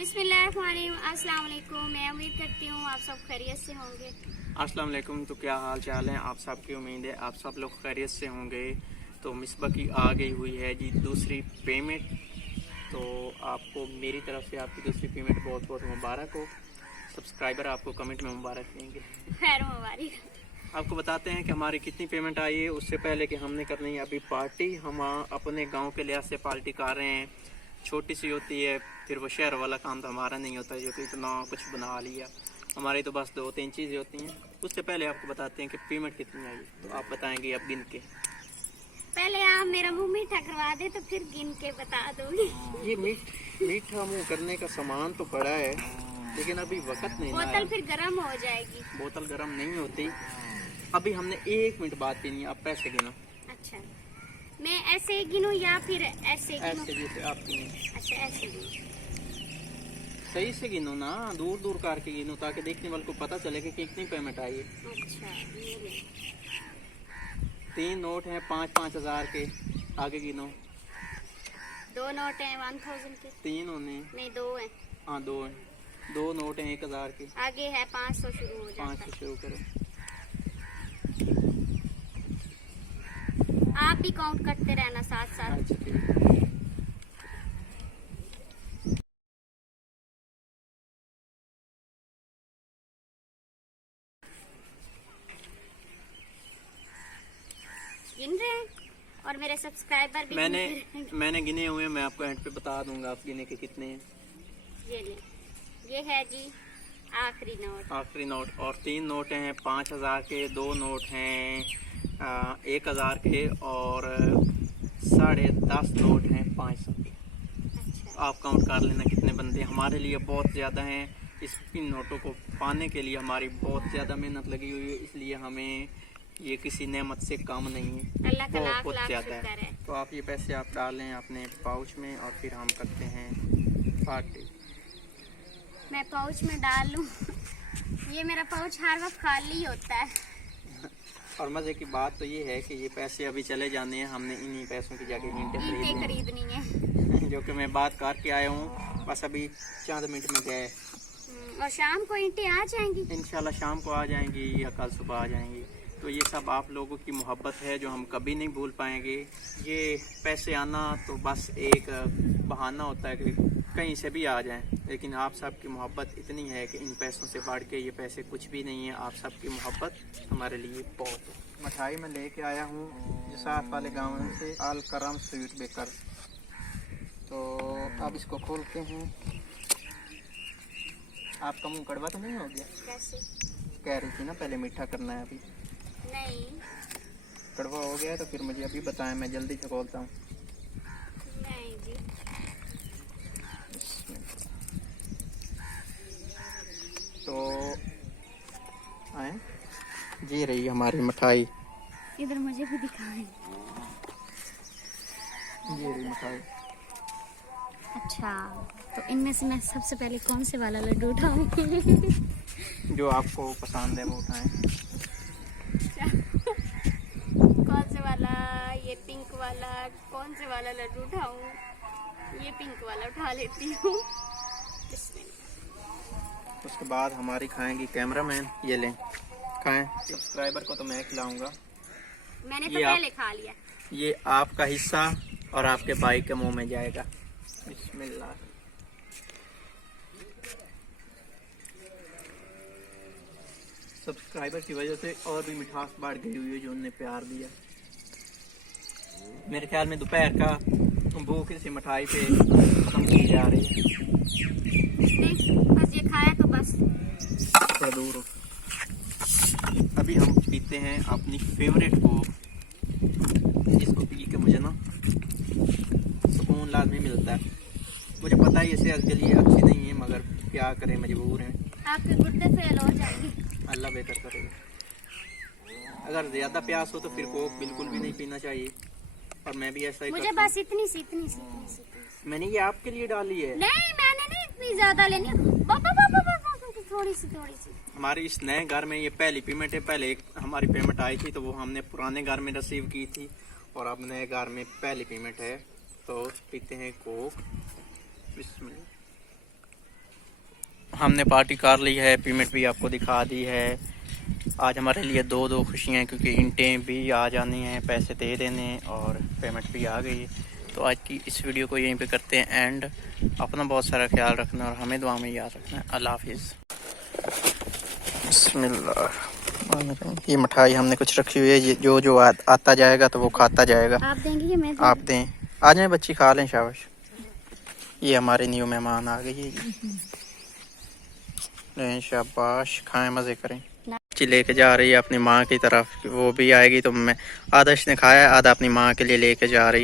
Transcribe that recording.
बिस्मिल्लाहिर्रहमानिर्रहीम। अस्सलाम वालेकुम। मैं उम्मीद करती हूँ आप सब खैरियत से होंगे। अस्सलाम वालेकुम। तो क्या हाल चाल है आप सब की? उम्मीद है आप सब लोग खैरियत से होंगे। तो मिसबा की आ गई हुई है जी दूसरी पेमेंट। तो आपको मेरी तरफ से आपकी दूसरी पेमेंट बहुत बहुत मुबारक हो। सब्सक्राइबर आपको कमेंट में मुबारक देंगे। खैर मुबारक। आपको बताते हैं कि हमारी कितनी पेमेंट आई है। उससे पहले कि हमने करनी है अभी पार्टी, हम अपने गांव के लिहाज से पार्टी कर रहे हैं। छोटी सी होती है, फिर वो शहर वाला काम तो हमारा नहीं होता जो कि इतना कुछ बना लिया। हमारी तो बस 2-3 चीज़ें होती हैं। उससे पहले आपको बताते हैं कि पेमेंट कितनी आई, तो आप बताएंगे अब गिन के। पहले आप मेरा मुंह मीठा करवा दे तो फिर गिन के बता दूंगी। ये मीठा मुँह करने का सामान तो पड़ा है, लेकिन अभी वक्त नहीं ना बोतल है। फिर गर्म हो जाएगी। बोतल गर्म नहीं होती। अभी हमने 1 मिनट बात करनी है। आप पैसे गिनो। अच्छा, मैं ऐसे गिनूं या फिर ऐसे गिनूं? ऐसे जैसे आप गिनो। अच्छा, ऐसे गिनूं। सही से गिनो ना, दूर दूर करके गिनो ताकि देखने वाले को पता चले कि कितनी पेमेंट आई है। अच्छा, ये ले। 3 नोट हैं 5-5 हजार के। आगे गिनो। 2 नोट हैं 1000 के। 3 होने। नहीं, 2 हैं। हाँ 2 हैं। 2 नोट हैं 1000 के। आगे है 500 शुरू हो 5 जाता से है। शुरू करो। आप भी काउंट करते रहना साथ साथ। अच्छा ठीक है। गिन रहे हैं और मेरे सब्सक्राइबर भी मैंने गिन रहे हैं। मैंने गिने हुए हैं, मैं आपको एंड पे बता दूंगा आप गिने के कितने हैं। ये ले, ये है जी आखिरी नोट। आखिरी नोट। और 3 नोट हैं 5000 के, 2 नोट हैं 1000 के, और 10.5 नोट हैं 500 के। अच्छा, आप काउंट कर लेना कितने बनते हैं। हमारे लिए बहुत ज़्यादा हैं। इन नोटों को पाने के लिए हमारी बहुत ज़्यादा मेहनत लगी हुई है, इसलिए हमें ये किसी नेमत से कम नहीं है, अल्लाह का लाख बहुत लाख ज़्यादा शुक्र है। है। तो आप ये पैसे आप डालें अपने पाउच में और फिर हम करते हैं पार्टी। मैं पाउच में डाल लूं? ये मेरा पाउच हर वक्त खाली होता है। और मज़े की बात तो ये है कि ये पैसे अभी चले जाने हैं। हमने इन्हीं पैसों की जगह ईंटें ईंटें खरीदनी खरीदनी है। जो कि मैं बात करके आया हूँ, बस अभी चंद मिनट में गए। और शाम को ईंटें आ जाएंगी। इंशाल्लाह शाम को आ जाएंगी या कल सुबह आ जाएंगी। तो ये सब आप लोगों की मोहब्बत है जो हम कभी नहीं भूल पाएंगे। ये पैसे आना तो बस एक बहाना होता है कि कहीं से भी आ जाएं, लेकिन आप सब की मोहब्बत इतनी है कि इन पैसों से बढ़ के ये पैसे कुछ भी नहीं है। आप सब की मोहब्बत हमारे लिए बहुत है। मिठाई में लेके आया हूँ जो साथ वाले गाँव से, अल करम स्वीट बेकर। तो अब इसको खोलते हैं। आपका मुंह कड़वा तो नहीं हो गया? कैसे? कह रही थी ना पहले मीठा करना है, अभी नहीं कड़वा हो गया है तो फिर मुझे अभी बताएं, मैं जल्दी से खोलता हूँ। नहीं जी। तो आए, ये रही हमारी मिठाई। इधर मुझे भी दिखाएं। ये रही मिठाई। अच्छा, तो इनमें से मैं सबसे पहले कौन से वाला लड्डू उठाऊं? जो आपको पसंद है वो उठाएं। कौन से वाला? ये पिंक वाला? कौन से वाला लड्डू उठाऊं? ये पिंक वाला उठा लेती हूँ। उसके बाद हमारी खाएंगी कैमरामैन। ये लें खाएं। सब्सक्राइबर को तो मैं खिलाऊंगा। मैंने तो ये पहले खा लिया। ये आपका हिस्सा और आपके भाई के मुंह में जाएगा। बिस्मिल्लाह। सब्सक्राइबर की वजह से और भी मिठास बढ़ गई हुई है जो उनने प्यार दिया। मेरे ख्याल में दोपहर का भूख इसी मिठाई पे खत्म की जा रही है। नहीं, बस ये खाया तो बस। थोड़ा दूर हो। अभी हम पीते हैं अपनी फेवरेट कोक, जिसको पी के मुझे ना सुकून लाजमी मिलता है। मुझे पता है ये सेहत के लिए अच्छी नहीं है, मगर क्या करें, मजबूर हैं। आपके गुर्दे फेल हो जाएंगे। अल्लाह बेहतर करेगा। अगर ज़्यादा प्यास हो तो फिर कोक बिल्कुल भी नहीं पीना चाहिए, और मैं भी ऐसा ही मुझे करता बस इतनी सी इतनी सी इतनी सी इतनी सी। हूं। मैंने ये आपके लिए डाली है। नहीं, मैंने नहीं इतनी ज्यादा लेनी। बाबा बाबा बाबा, थोड़ी सी थोड़ी सी। हमारी इस नए घर में ये पहली पेमेंट है। पहले एक हमारी पेमेंट आई थी तो वो हमने पुराने घर में रिसीव की थी, और अब नए घर में पहली पेमेंट है। तो पीते हैं कोक। बिस्मिल्लाह। हमने पार्टी कर ली है, पेमेंट भी आपको दिखा दी है। आज हमारे लिए दो दो खुशियाँ हैं क्योंकि इंटें भी आ जानी हैं, पैसे दे देने और पेमेंट भी आ गई। तो आज की इस वीडियो को यहीं पे करते हैं एंड। अपना बहुत सारा ख्याल रखना और हमें दुआ में याद रखना है। अल्लाह हाफिज़। बिस्मिल्लाह। ये मिठाई हमने कुछ रखी हुई है, ये जो आता जाएगा तो वो खाता जाएगा। आप देंगे कि मैं आप दें? आ जाए बच्ची, खा लें, शाबाश। ये हमारे न्यू मेहमान आ गई है जी। शाबाश, खाएं, मज़े करें। बच्ची लेके जा रही है अपनी माँ की तरफ, वो भी आएगी तो मैं आधा इसने खाया, आधा अपनी माँ के लिए लेके जा रही है।